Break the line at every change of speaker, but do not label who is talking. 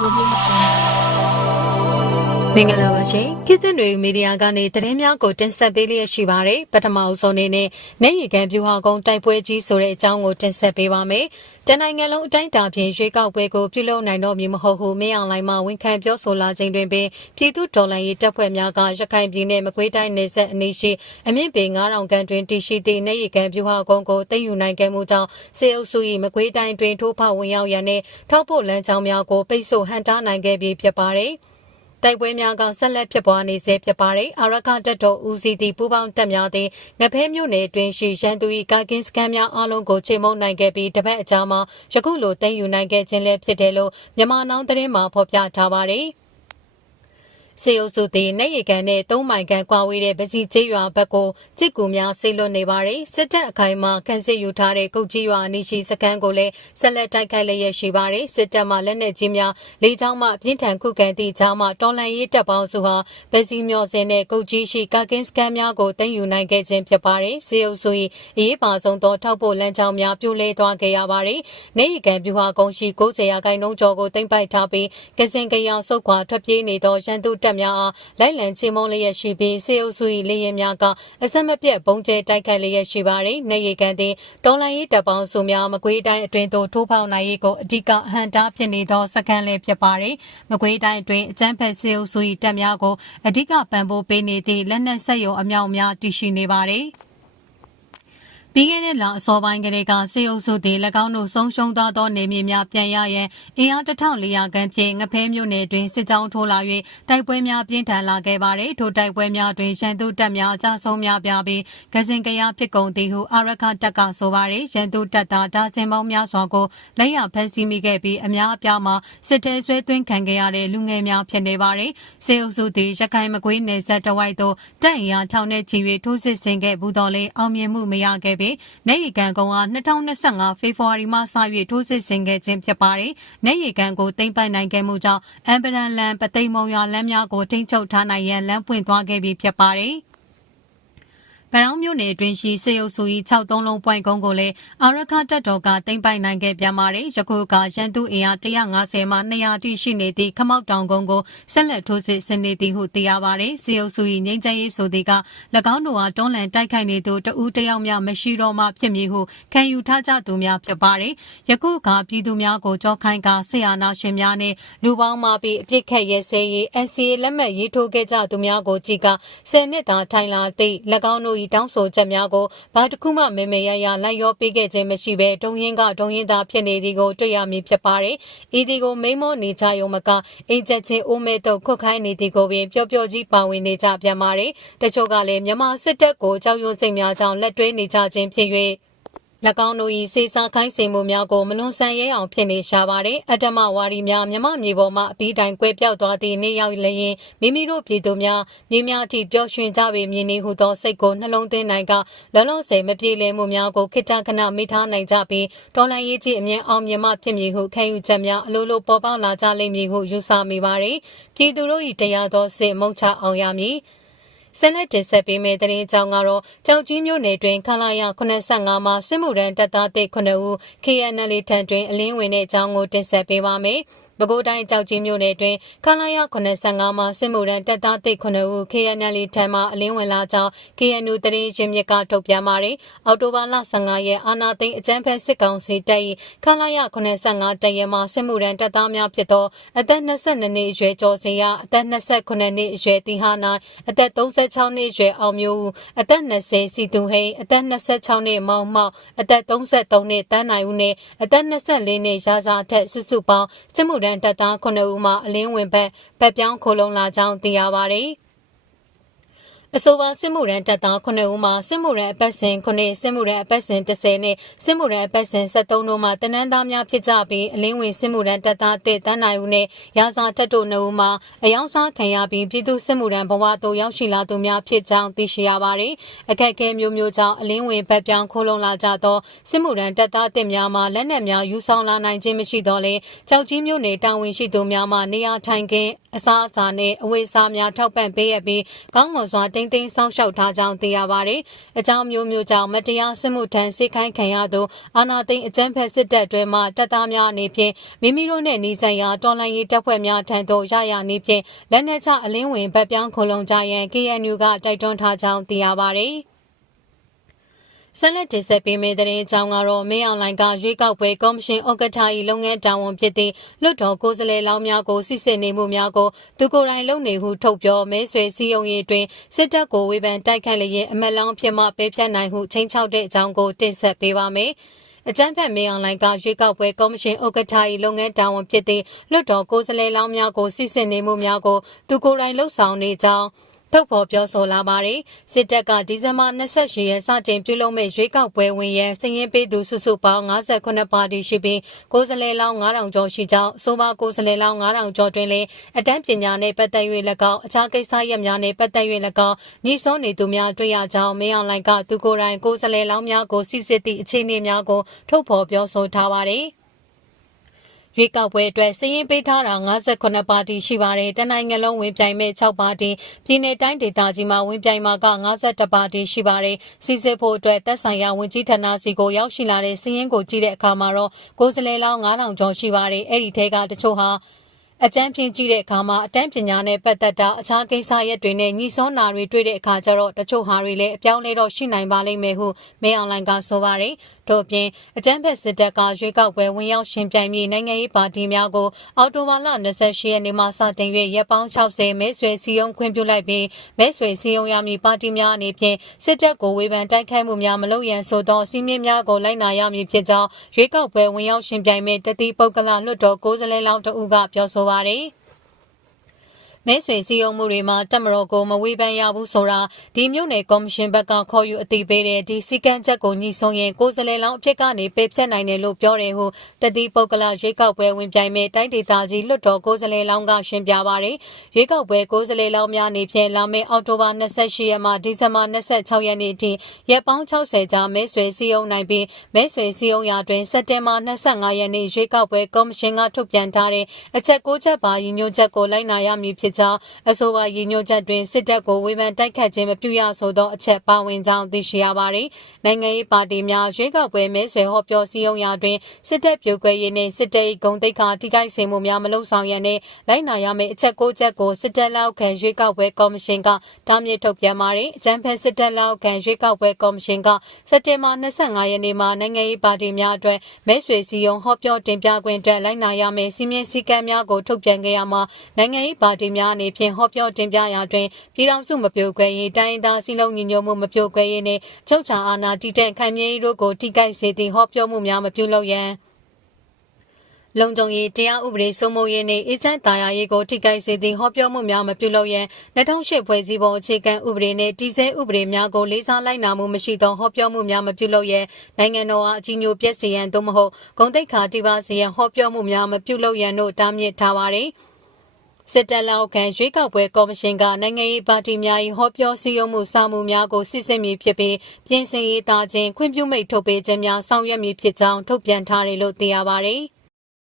ကိုလေးကို
မင်္ဂလာပါရှင်ခေတ်သစ်တွေမီဒီယာကနေသတင်းများကိုတင်ဆက်ပေးလျက်ရှိပါတယ်ပထမအဆုံးအနေနဲ့နေရီကန်ပြူဟာကုန်းတိုက်ပွဲကြီးဆိုတဲ့အကြောင်းကိုတင်ဆက်ပေးပါမယ်တနိုင်ငံလုံးအတိုင်းအတာဖြင့်ရွေးကောက်ပွဲကိုပြုလုပ်နိုင်တော့မည်မဟုတ်ဟုမင်းအောင်လှိုင်မှဝန်ခံပြောဆိုလာခြင်းတွင်ပင်ပြည်သူဒေါ်လာရေးတပ်ဖွဲ့များကရခိုင်ပြည်နယ်မကွေးတိုင်းနယ်စပ်အနီးရှိအမြင့်ပေ9000ခန့်တွင်တည်ရှိသည့်နေရီကန်ပြူဟာကုန်းကိုသိမ်းယူနိုင်ခဲ့မှုကြောင့်စေအုပ်စု၏မကွေးတိုင်းတွင်ထိုးဖောက်ဝင်ရောက်ရန်နှင့်ထောက်ပို့လမ်းကြောင်းများကိုပိတ်ဆို့ဟန်တားနိုင်ခဲ့ပြီးဖြစ်ပါတယ် တိုက်ပွဲများကဆက်လက်ဖြစ်ပွားနေဆဲဖြစ်ပါတယ်။အာရခတက်တော်ဦးစီးသည့်ပူးပေါင်းတပ်များသည်ငဖဲမြို့နယ်တွင်ရှိရန်သူ၏ကာကင်းစကန်များအလုံးကိုချိန်မုံနိုင်ခဲ့ပြီးတပတ်အကြာမှာယခုလိုတင်ယူနိုင်ခဲ့ခြင်းလည်းဖြစ်တယ်လို့မြန်မာနောင်သတင်းမှာဖော်ပြထားပါတယ်။ စေအုပ်စုသည်နေရီကန်နဲ့၃မိုင်ကန်ကွာဝေးတဲ့ပစီကျေးရွာဘက်ကိုစစ်ကူများဆိတ်လွတ်နေပါတယ်စစ်တပ်အခိုင်အမာခန့်စစ်ယူထားတဲ့ကုတ်ကြီးရွာအနီးရှိစခန်းကိုလည်းဆက်လက်တိုက်ခိုက်လျက်ရှိပါတယ်စစ်တပ်မှလက်နက်ကြီးများလေကြောင်းမှပြင်းထန်ခုခံသည့်ကြားမှတော်လန်ရေးတပ်ပေါင်းစုဟာပစီမျောစင်တဲ့ကုတ်ကြီးရှိကာကင်းစကန်များကိုတင်ယူနိုင်ခဲ့ခြင်းဖြစ်ပါတယ်စေအုပ်စု၏အရေးပါဆုံးသောထောက်ပို့လမ်းကြောင်းများပြိုလဲသွားခဲ့ရပါတယ်နေရီကန်ပြူဟာကုန်းရှိ90ရာခိုင်နှုန်းကျော်ကိုတင်ပိုက်ထားပြီးကစင်ကရောင်ဆုတ်ခွာထွက်ပြေးနေသောရန်သူတပ်များအားလိုက်လံချေမုန်းလျက်ရှိပြီးစေအုပ်စု၏လေရင်များကအစမပြတ်ပုံကျဲတိုက်ခိုက်လျက်ရှိပါတယ်။နေရီကန်သည်တော်လန်ရေးတပ်ပေါင်းစုများမကွေးတိုင်းအတွင်းသို့ထိုးဖောက်နိုင်ရေးကိုအဓိကဟန်တားဖြစ်နေသောစကန်လည်းဖြစ်ပါတယ်။မကွေးတိုင်းအတွင်းအကြမ်းဖက်စေအုပ်စု၏တပ်များကိုအဓိကပံ့ပိုးပေးနေသည့်လက်နက်ဆက်ယုံအမြောက်များတည်ရှိနေပါတယ်။ ပြီးခဲ့တဲ့လအစောပိုင်းကလေးကစေအုပ်စုသည်၎င်းတို့ဆုံးရှုံးသွားသောနေမြေများပြန်ရရန်အင်အား1400ခန့်ဖြင့်ငဖဲမြို့နယ်တွင်စစ်ကြောင်းထိုးလာ၍တိုက်ပွဲများပြင်းထန်လာခဲ့ပါသည်ထိုတိုက်ပွဲများတွင်ရန်သူတပ်များအကြဆုံးများပြားပြီးကစင်ကရဖြစ်ကုန်သည်ဟုအာရခတပ်ကဆိုပါသည်ရန်သူတပ်သားဒါဇင်ပေါင်းများစွာကိုလက်ရဖမ်းဆီးမိခဲ့ပြီးအများအပြားမှာစစ်တဲဆွဲသွင်းခံခဲ့ရတဲ့လူငယ်များဖြစ်နေပါသည်စေအုပ်စုသည်ရခိုင်မကွေးနယ်စပ်တဝိုက်သို့တပ်အင်အားထောင်နဲ့ချီ၍ထိုးစစ်ဆင်ခဲ့ဘူးတော်လဲအောင်မြင်မှုမရခဲ့ပေနေရီကန်ကုန်းက2025ဖေဖော်ဝါရီမှစ၍ထိုးစစ်ဆင်ခဲ့ခြင်းဖြစ်ပါတယ်။နေရီကန်ကိုတင်ပိုက်နိုင်ခဲ့မှုကြောင့်အမ်ဘရန်လန်ပသိမ်မုံရွာလမ်းများကိုထိန်းချုပ်ထားနိုင်ရန်လမ်းပွင့်သွားခဲ့ပြီဖြစ်ပါတယ်။ ဗရောင်းမြို့နယ်အတွင်းရှိစေအုပ်စု၏63လုံးပွိုင်ကုန်းကိုလည်းအာရခတပ်တော်ကတင်ပိုက်နိုင်ခဲ့ပြန်ပါတယ်။ယခုကရန်သူအင်အား150မှ200တိရှိနေသည့်ခမောက်တောင်ကုန်းကိုဆက်လက်ထိုးစစ်ဆင်နေသည်ဟုသိရပါတယ်။စေအုပ်စု၏ငြိမ်းချမ်းရေးဆိုသည်က၎င်းတို့ဟာတွန်းလှန်တိုက်ခိုက်နေသူတဦးတယောက်မျှမရှိတော့မှဖြစ်မည်ဟုခံယူထားကြသူများဖြစ်ပါတယ်။ယခုကပြည်သူများကိုကြောခိုင်းကဆေးအာနာရှင်များနှင့်လူပေါင်းမှပြီးအပြစ်ခတ်ရဲစဲရေး NCA လက်မှတ်ရေးထိုးခဲ့ကြသူများကိုကြည်က10နှစ်သာထိုင်လာသည့်၎င်းတို့၏တောင်းဆိုချက်များကိုဘာတစ်ခုမှမေမေရရလိုက်ရောပေးခဲ့ခြင်းမရှိဘဲတုံရင်ကတုံရင်သာဖြစ်နေသည်ကိုတွေ့ရမည်ဖြစ်ပါတယ်။ဤဒီကိုမိမောနေကြရုံမကအင်ချက်ချင်းအိုးမဲတော့ခွတ်ခိုင်းနေသည်ကိုပင်ပျော့ပျော့ကြီးပါဝင်နေကြပြန်ပါတယ်။တချို့ကလည်းမြန်မာစစ်တပ်ကိုကြောက်ရွံ့စိတ်များကြောင့်လက်တွဲနေကြခြင်းဖြစ်၍၎ င်းတို့၏စေစာခိုင်းစေမှုများကိုမလွန်ဆန်ရဲအောင်ဖြစ်နေရှာပါတယ်အတ္တမဝါဒီများမြမမြေပေါ်မှအပြီးတိုင်ကွဲပြောက်သွားသည့်နေ့ရောက်လျင်မိမိတို့ပြည်သူများမြေများအထိပျော်ရွှင်ကြပေမည်နည်းဟုသောစိတ်ကိုနှလုံးသွင်းနိုင်ကလောလောဆယ်မပြေလည်မှုများကိုခိတ္တခဏမိထားနိုင်ကြပြီးဒေါ်လာရေးကြီးအမြင်အောင်မြင်မှဖြစ်မည်ဟုခံယူချက်များအလိုလိုပေါ်ပေါက်လာကြလိမ့်မည်ဟုယူဆမိပါတယ်ပြည်သူတို့၏တရားသောစစ်မုံချအောင်ရမည် ဆက်လက်တင်ဆက်ပေးမယ့်သတင်းကြောင်းကတော့ကြောက်ကြီးမြို့နယ်တွင်ခလာရ85မှာစစ်မှုရန်တပ်သားတစ်9ဦး KNL ထံတွင်အလင်းဝင်တဲ့အကြောင်းကိုတင်ဆက်ပေးပါမယ်။ ပဲခူးတိုင်းကြောက်ကြီးမြို့နယ်တွင်ခလာရ85မှာစစ်မှုရန်တပ်သားတစ်9ဦး KNL ထံမှအလင်းဝင်လာကြောင်း KNU တရင်ချင်းမြစ်ကထုတ်ပြန်ပါတယ်။အော်တိုဘာလ15ရက်အာနာသိန်းအကြမ်းဖက်စစ်ကောင်စီတပ်၏ခလာရ85တပ်ရဲမှစစ်မှုရန်တပ်သားများဖြစ်သောအသက်22နှစ်အရွယ်ကျော်စင်ရအသက်28နှစ်အရွယ်တင်ဟာနိုင်အသက်36နှစ်အရွယ်အောင်မျိုးဦးအသက်20စီသူဟိန်အသက်26နှစ်မောင်မောက်အသက်33နှစ်တန်းနိုင်ဦးနဲ့အသက်24နှစ်ရာဇာထက်စုစုပေါင်းစစ်မှုရန်တပ်သား9ဦးမှအလင်းဝင်ဘက်ဗက်ပြောင်းခိုလုံလာကြောင်းသိရပါတယ်။ အဆိုပါစစ်မှုရန်တပ်သား9ဦးမှာစစ်မှုရန်အပတ်စဉ်9စစ်မှုရန်အပတ်စဉ်10နဲ့စစ်မှုရန်အပတ်စဉ်73တို့မှာတနန်းသားများဖြစ်ကြပြီးအလင်းဝင်စစ်မှုရန်တပ်သားတစ်တန်းနိုင်ဦးနဲ့ရာဇာတပ်တို့2ဦးမှာအယောင်စားခံရပြီးပြည်သူစစ်မှုရန်ဘဝသို့ရောက်ရှိလာသူများဖြစ်ကြောင်းသိရှိရပါတယ်။အခက်အခဲမျိုးမျိုးကြောင့်အလင်းဝင်ဘက်ပြောင်းခိုးလုံလာကြသောစစ်မှုရန်တပ်သားတစ်များမှာလက်နက်များယူဆောင်လာနိုင်ခြင်းမရှိတော့လေကြောက်ကြီးမျိုးနယ်တာဝန်ရှိသူများမှနေရာထိုင်ခင်းအစားအစာနဲ့အဝတ်အစားများထောက်ပံ့ပေးရပြီးကောင်းမွန်စွာတိမ့်သိမ်းဆောင်ရှောက်ထားကြောင်းသိရပါတယ်။အကြောင်းမျိုးမျိုးကြောင့်မတရားစစ်မှုထမ်းစိတ်ခိုင်းခံရသောအာဏာသိမ်းအကြမ်းဖက်စစ်တပ်တွင်မှတပ်သားများအနေဖြင့်မိမိတို့နှင့်နှီးဆိုင်ရာတော်လှန်ရေးတပ်ဖွဲ့များထံသို့ရရနေဖြင့်လက်နက်ချအလင်းဝင်ဗတ်ပြောင်းခုံလုံကြရန် KNU ကတိုက်တွန်းထားကြောင်းသိရပါတယ်။ ဆက်လက်တင်ဆက်ပေးမယ့်သတင်းအကြောင်းကတော့မင်းအောင်လှိုင်ကရွေးကောက်ပွဲကော်မရှင်ဥက္ကဋ္ဌ၏လုပ်ငန်းတာဝန်ဖြစ်သည့်လွတ်တော်ကိုယ်စားလှယ်လောင်းများကိုစစ်စစ်နေမှုများကိုသူကိုယ်တိုင်လုပ်နေဟုထုတ်ပြောမဲဆွေစည်းရုံးရေးတွင်စစ်တပ်ကိုဝေဖန်တိုက်ခိုက်လျင်အမက်လောင်းဖြစ်မှပေးဖြတ်နိုင်ဟုချိန်ချောက်တဲ့အကြောင်းကိုတင်ဆက်ပေးပါမယ်။အကြံဖက်မေအောင်လိုင်ကရွေးကောက်ပွဲကော်မရှင်ဥက္ကဋ္ဌ၏လုပ်ငန်းတာဝန်ဖြစ်သည့်လွတ်တော်ကိုယ်စားလှယ်လောင်းများကိုစစ်စစ်နေမှုများကိုသူကိုယ်တိုင်လှုပ်ဆောင်နေကြောင်း ထုတ်ဖော်ပြောဆိုလာပါတယ်။စစ်တပ်ကဒီဇင်ဘာ28ရက်စတင်ပြုလုပ်မဲ့ရွေးကောက်ပွဲဝင်ရန်စည်ရင်ပေးသူစုစုပေါင်း58ပါတီရှိပြီးကိုယ်စားလှယ်လောင်း9000ကျော်ရှိကြောင်းအဆိုပါကိုယ်စားလှယ်လောင်း9000ကျော်တွင်လည်းအတန်းပညာနဲ့ပတ်သက်၍၎င်းအခြားကိစ္စရပ်များနဲ့ပတ်သက်၍၎င်းညီဆုံးနေသူများတွေ့ရကြောင်းမင်းအောင်လှိုင်ကသူကိုယ်တိုင်ကိုယ်စားလှယ်လောင်းများကိုစစ်စစ်သည့်အခြေအနေများကိုထုတ်ဖော်ပြောဆိုထားပါတယ်။ ရွေးကောက်ပွဲအတွက်စည်ရင်ပေးထားတာ58ပါတီရှိပါတယ်တနိုင်ငံလုံးဝင်ပြိုင်မဲ့6ပါတီပြည်내တိုင်းဒေသကြီးမှာဝင်ပြိုင်မှာက52ပါတီရှိပါတယ်စီစစ်ဖို့အတွက်သက်ဆိုင်ရာဝင်ကြီးဌာနစီကိုရောက်ရှိလာတဲ့စည်ရင်ကိုကြည့်တဲ့အခါမှာတော့ကိုယ်စားလှယ်လောင်း9000ကျော်ရှိပါတယ်အဲ့ဒီထဲကတချို့ဟာအကြမ်းဖြင်းကြည့်တဲ့အခါမှာအတန်းပညာနဲ့ပတ်သက်တာအခြားကိစ္စရပ်တွေနဲ့ညီစောနာတွေတွေ့တဲ့အခါကျတော့တချို့ဟာတွေလည်းအပြောင်းလဲတော့ရှိနိုင်ပါလိမ့်မယ်ဟုမဲအွန်လိုင်းကဆိုပါတယ် တို့အပြင်အကြမ်းဖက်စစ်တပ်ကရွေးကောက်ပွဲဝင်ရောက်ရှင်ပြိုင်မြေနိုင်ငံရေးပါတီများကိုအော်တိုဘာလ28ရက်နေ့မှစတင်၍ရက်ပေါင်း60မဲဆွေစီယုံခွင့်ပြုလိုက်ပြီးမဲဆွေစီယုံရမည်ပါတီများအနေဖြင့်စစ်တပ်ကိုဝေဖန်တိုက်ခိုက်မှုများမလုပ်ရန်ဆိုသောစီးမြင့်များကိုလိုက်နာရမည်ဖြစ်ကြောင်းရွေးကောက်ပွဲဝင်ရောက်ရှင်ပြိုင်မဲ့တတိပုဂ္ဂလလွှတ်တော်ကိုယ်စားလှယ်လောင်းတဦးကပြောဆိုပါရယ် မဲဆွေစည်းရုံးမှုတွေမှာတက်မတော်ကိုမဝေဖန်ရဘူးဆိုတာဒီမြို့နယ်ကော်မရှင်ဘက်ကခေါ်ယူအသိပေးတဲ့ဒီစီကံချက်ကိုညှိဆုံးရင်ကိုယ်စားလှယ်လောင်းအဖြစ်ကနေပေးဖြတ်နိုင်တယ်လို့ပြောတယ်ဟုတတိပုဂ္ဂလရွေးကောက်ပွဲဝင်ပြိုင်မဲ့တိုင်းဒေသကြီးလွတ်တော်ကိုယ်စားလှယ်လောင်းကရှင်းပြပါရယ်ရွေးကောက်ပွဲကိုယ်စားလှယ်လောင်းများအနေဖြင့်လာမယ့်အောက်တိုဘာ28ရက်မှဒီဇင်ဘာ26ရက်နေ့ထိရက်ပေါင်း60ကြာမဲဆွေစည်းရုံးနိုင်ပြီးမဲဆွေစည်းရုံးရာတွင်စက်တင်ဘာ25ရက်နေ့ရွေးကောက်ပွဲကော်မရှင်ကထုတ်ပြန်ထားတဲ့အချက်6ချက်ပါရည်ညွှန်းချက်ကိုလိုက်နာရမည်ဖြစ်ကြောင်းအဆိုပါရည်ညွှန်းချက်တွင်စစ်တပ်ကိုဝေဖန်တိုက်ခတ်ခြင်းမပြုရဆိုသောအချက်ပါဝင်ကြောင်းသိရှိရပါသည်။နိုင်ငံရေးပါတီများရွေးကောက်ပွဲမဲဆွယ်ဟောပြောစည်းရုံးရာတွင်စစ်တပ်ပြိုကွဲရေးနှင့်စစ်တပ်၏ဂုဏ်သိက္ခာထိခိုက်စေမှုများမလုပ်ဆောင်ရန်နှင့်လိုက်နာရမယ့်အချက်၉ချက်ကိုစစ်တပ်လက်အောက်ခံရွေးကောက်ပွဲကော်မရှင်ကတားမြစ်ထုတ်ပြန်ပါသည်။အကြံဖက်စစ်တပ်လက်အောက်ခံရွေးကောက်ပွဲကော်မရှင်ကစက်တင်ဘာ25ရက်နေ့မှာနိုင်ငံရေးပါတီများအတွက်မဲဆွယ်စည်းရုံးဟောပြောတင်ပြခွင့်အတွက်လိုက်နာရမယ့်စီမင်းစည်းကမ်းများကိုထုတ်ပြန်ခဲ့ရမှာနိုင်ငံရေးပါတီများအနေဖြင့်ဟောပြောတင်ပြရာတွင်ပြည်ထောင်စုမပြိုကွဲရေးတိုင်းသားစည်းလုံးညီညွတ်မှုမပြိုကွဲရေးနှင့်ချုပ်ချာအာဏာတည်တံ့ခိုင်မြဲရေးတို့ကိုထိခိုက်စေသည့်ဟောပြောမှုများမပြုလုပ်ရန်လုံခြုံရေးတရားဥပဒေစိုးမိုးရေးနှင့်အေဂျင့်တာယာရေးကိုထိခိုက်စေသည့်ဟောပြောမှုများမပြုလုပ်ရန်2008ဖွဲ့စည်းပုံအခြေခံဥပဒေနှင့်တည်ဆဲဥပဒေများကိုလေးစားလိုက်နာမှုမရှိသောဟောပြောမှုများမပြုလုပ်ရန်နိုင်ငံတော်အားအကြီးညိုပြည့်စေရန်သို့မဟုတ်ဂုဏ်သိက္ခာတိပါစေရန်ဟောပြောမှုများမပြုလုပ်ရန်တို့တားမြစ်ထားပါသည် စစ်တပ်လက်ခံရွေးကောက်ပွဲကော်မရှင်ကနိုင်ငံရေးပါတီများ၏ဟောပြောစည်းရုံးမှုစာမှုများကိုစစ်စစ်မည်ဖြစ်ပြီးပြင်ဆင်ရေးသားခြင်းခွင့်ပြုမိတ်ထုတ်ပေးခြင်းများဆောင်ရွက်မည်ဖြစ်ကြောင်းထုတ်ပြန်ထားတယ်လို့သိရပါဗျ။